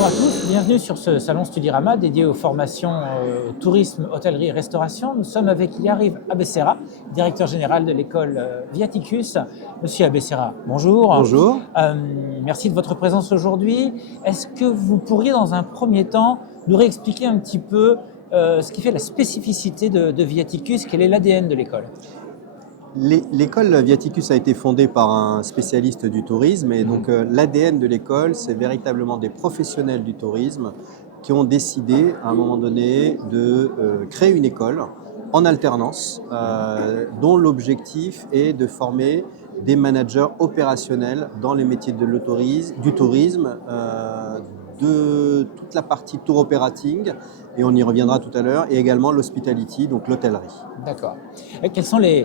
Bonjour à tous, bienvenue sur ce salon Studirama dédié aux formations tourisme, hôtellerie, restauration. Nous sommes avec Yariv Abessera, directeur général de l'école Viaticus. Monsieur Abessera, bonjour. Bonjour. Merci de votre présence aujourd'hui. Est-ce que vous pourriez dans un premier temps nous réexpliquer un petit peu ce qui fait la spécificité de Viaticus, quel est l'ADN de l'école? L'école Viaticus a été fondée par un spécialiste du tourisme et donc l'ADN de l'école, c'est véritablement des professionnels du tourisme qui ont décidé à un moment donné de créer une école en alternance dont l'objectif est de former des managers opérationnels dans les métiers de du tourisme, de toute la partie tour operating, et on y reviendra tout à l'heure, et également l'hospitality, donc l'hôtellerie. D'accord. Et quelles sont les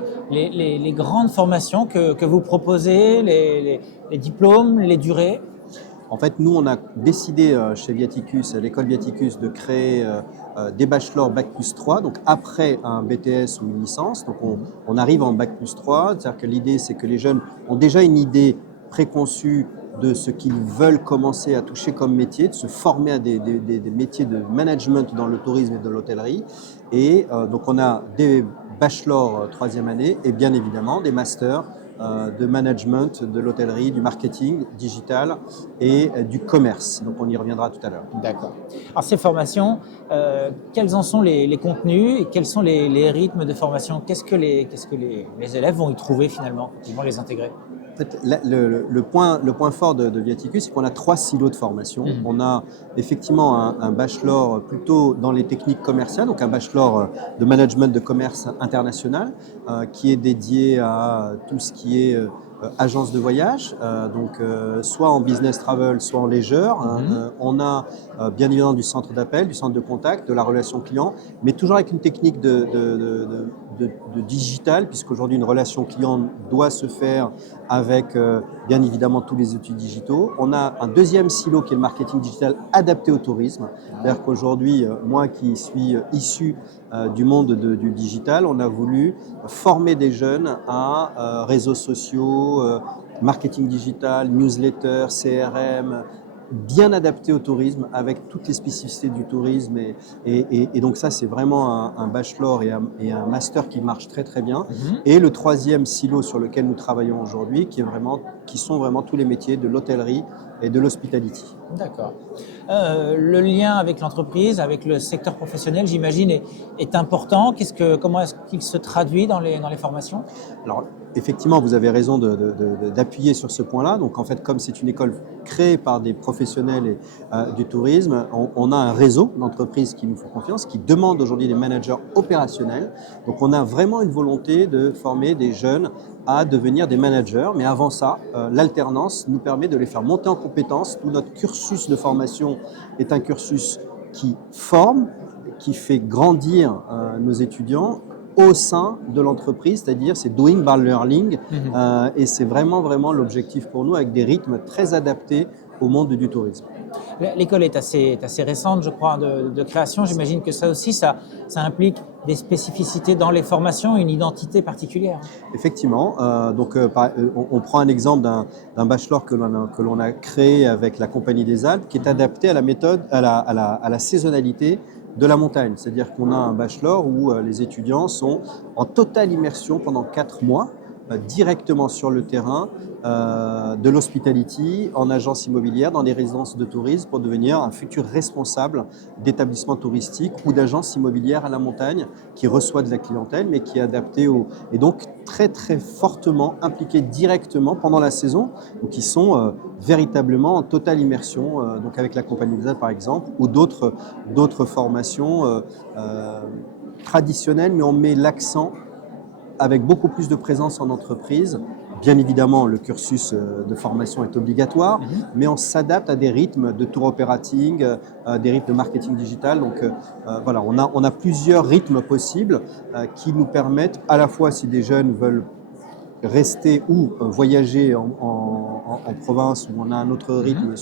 grandes formations que vous proposez, les diplômes, les durées? En fait, nous, on a décidé chez Viaticus, à l'école Viaticus, de créer des bachelors Bac+3, donc après un BTS ou une licence. Donc on arrive en Bac+3, c'est-à-dire que l'idée, c'est que les jeunes ont déjà une idée préconçue de ce qu'ils veulent commencer à toucher comme métier, de se former à des métiers de management dans le tourisme et de l'hôtellerie. Et donc on a des bachelors troisième année et bien évidemment des masters de management, de l'hôtellerie, du marketing digital et du commerce. Donc on y reviendra tout à l'heure. D'accord. Alors ces formations, quels en sont les contenus et quels sont les rythmes de formation? Qu'est-ce que les élèves vont y trouver finalement quand ils vont les intégrer? En fait, le point fort de Viaticus, c'est qu'on a 3 silos de formation. On a effectivement un bachelor plutôt dans les techniques commerciales, donc un bachelor de management de commerce international qui est dédié à tout ce qui est agence de voyage, donc soit en business travel, soit en leisure. On a bien évidemment du centre d'appel, du centre de contact, de la relation client, mais toujours avec une technique de digital, puisqu'aujourd'hui une relation client doit se faire avec bien évidemment tous les outils digitaux. On a un deuxième silo qui est le marketing digital adapté au tourisme. C'est-à-dire qu'aujourd'hui, moi qui suis issu du monde du digital, on a voulu former des jeunes à réseaux sociaux, marketing digital, newsletter, CRM, bien adapté au tourisme avec toutes les spécificités du tourisme et donc ça c'est vraiment un bachelor et un master qui marche très très bien. Et le troisième silo sur lequel nous travaillons aujourd'hui qui sont vraiment tous les métiers de l'hôtellerie et de l'hospitality. D'accord. Le lien avec l'entreprise, avec le secteur professionnel, j'imagine, est important. Comment est-ce qu'il se traduit dans les formations? Alors, effectivement, vous avez raison d'appuyer sur ce point-là. Donc, en fait, comme c'est une école créée par des professionnels du tourisme, on a un réseau d'entreprises qui nous font confiance, qui demandent aujourd'hui des managers opérationnels. Donc, on a vraiment une volonté de former des jeunes à devenir des managers. Mais avant ça, l'alternance nous permet de les faire monter en compétences. Tout notre cursus de formation est un cursus qui forme, qui fait grandir nos étudiants au sein de l'entreprise, c'est-à-dire c'est doing by learning, et c'est vraiment l'objectif pour nous avec des rythmes très adaptés au monde du tourisme. L'école est assez récente, je crois, de création. J'imagine que ça aussi, ça implique des spécificités dans les formations, une identité particulière. Effectivement. On prend un exemple d'un bachelor que l'on a créé avec la Compagnie des Alpes, qui est adapté à la méthode, à la saisonnalité de la montagne. C'est-à-dire qu'on a un bachelor où les étudiants sont en totale immersion pendant 4 mois, directement sur le terrain, de l'hospitality, en agence immobilière, dans des résidences de tourisme pour devenir un futur responsable d'établissement touristique ou d'agence immobilière à la montagne qui reçoit de la clientèle mais qui est adapté et donc très très fortement impliqués directement pendant la saison, donc ils sont véritablement en totale immersion, donc avec la Compagnie des Alpes par exemple, ou d'autres formations traditionnelles, mais on met l'accent avec beaucoup plus de présence en entreprise. Bien évidemment, le cursus de formation est obligatoire, mais on s'adapte à des rythmes de tour operating, des rythmes de marketing digital. Donc voilà, on a plusieurs rythmes possibles qui nous permettent, à la fois si des jeunes veulent rester ou voyager en province où on a un autre rythme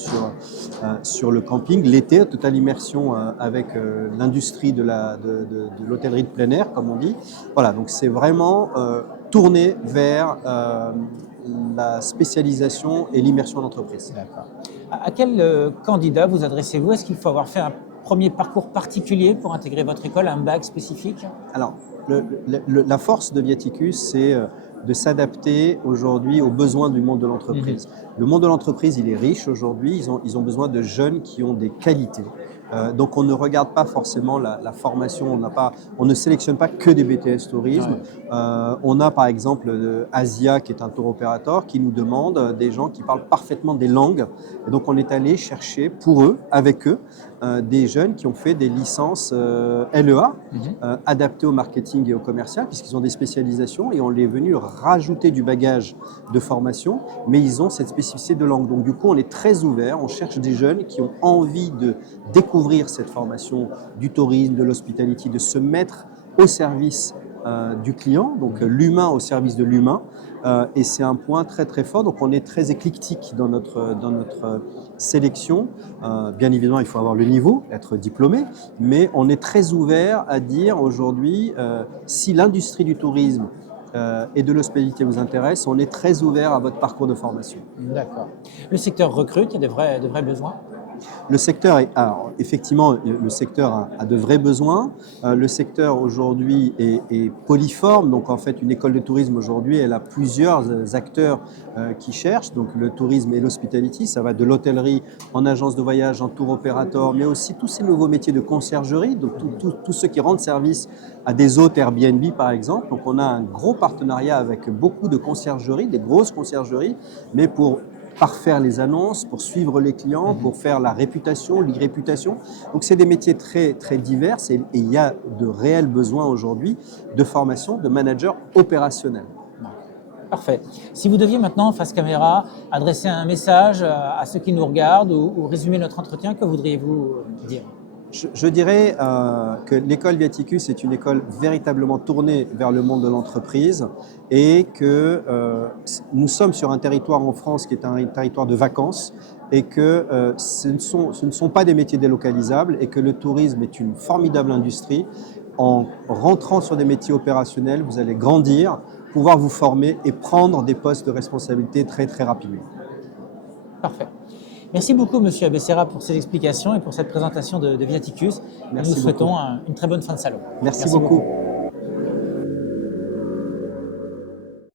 sur le camping, l'été, totale immersion avec l'industrie de l'hôtellerie de plein air, comme on dit. Voilà, donc c'est vraiment tourné vers la spécialisation et l'immersion en entreprise. D'accord. À quel candidat vous adressez-vous? Est-ce qu'il faut avoir fait un premier parcours particulier pour intégrer votre école, un bac spécifique? Alors, la force de Viaticus, c'est de s'adapter aujourd'hui aux besoins du monde de l'entreprise. Le monde de l'entreprise, il est riche aujourd'hui, ils ont besoin de jeunes qui ont des qualités. Donc on ne regarde pas forcément la formation, on ne sélectionne pas que des BTS tourisme. Ouais. On a par exemple Asia, qui est un tour opérateur, qui nous demande des gens qui parlent parfaitement des langues. Et donc on est allé chercher pour eux, avec eux, des jeunes qui ont fait des licences LEA, adaptées au marketing et au commercial, puisqu'ils ont des spécialisations, et on les est venu rajouter du bagage de formation, mais ils ont cette spécificité de langue. Donc du coup, on est très ouvert, on cherche des jeunes qui ont envie de découvrir cette formation du tourisme, de l'hospitality, de se mettre au service du client, donc l'humain au service de l'humain, et c'est un point très très fort. Donc on est très éclectique dans notre sélection. Bien évidemment, il faut avoir le niveau, être diplômé, mais on est très ouvert à dire aujourd'hui, si l'industrie du tourisme et de l'hospitalité vous intéresse, on est très ouvert à votre parcours de formation. D'accord. Le secteur recrute, il y a de vrais besoins? Le secteur, alors, effectivement, le secteur a de vrais besoins. Le secteur aujourd'hui est polyforme. Donc, en fait, une école de tourisme aujourd'hui, elle a plusieurs acteurs qui cherchent. Donc, le tourisme et l'hospitality, ça va de l'hôtellerie en agence de voyage, en tour opérateur, mais aussi tous ces nouveaux métiers de conciergerie. Donc, tous ceux qui rendent service à des hôtes Airbnb, par exemple. Donc, on a un gros partenariat avec beaucoup de conciergeries, des grosses conciergeries, mais pour parfaire les annonces, pour suivre les clients, pour faire la réputation, l'irréputation. Donc, c'est des métiers très, très divers et il y a de réels besoins aujourd'hui de formation de managers opérationnels. Parfait. Si vous deviez maintenant, face caméra, adresser un message à ceux qui nous regardent ou résumer notre entretien, que voudriez-vous dire? Je dirais que l'école Viaticus est une école véritablement tournée vers le monde de l'entreprise et que nous sommes sur un territoire en France qui est un territoire de vacances et que ce ne sont pas des métiers délocalisables et que le tourisme est une formidable industrie. En rentrant sur des métiers opérationnels, vous allez grandir, pouvoir vous former et prendre des postes de responsabilité très très rapidement. Parfait. Merci beaucoup, Monsieur Abessera, pour ces explications et pour cette présentation de Viaticus. Merci Nous souhaitons beaucoup. une très bonne fin de salon. Merci beaucoup.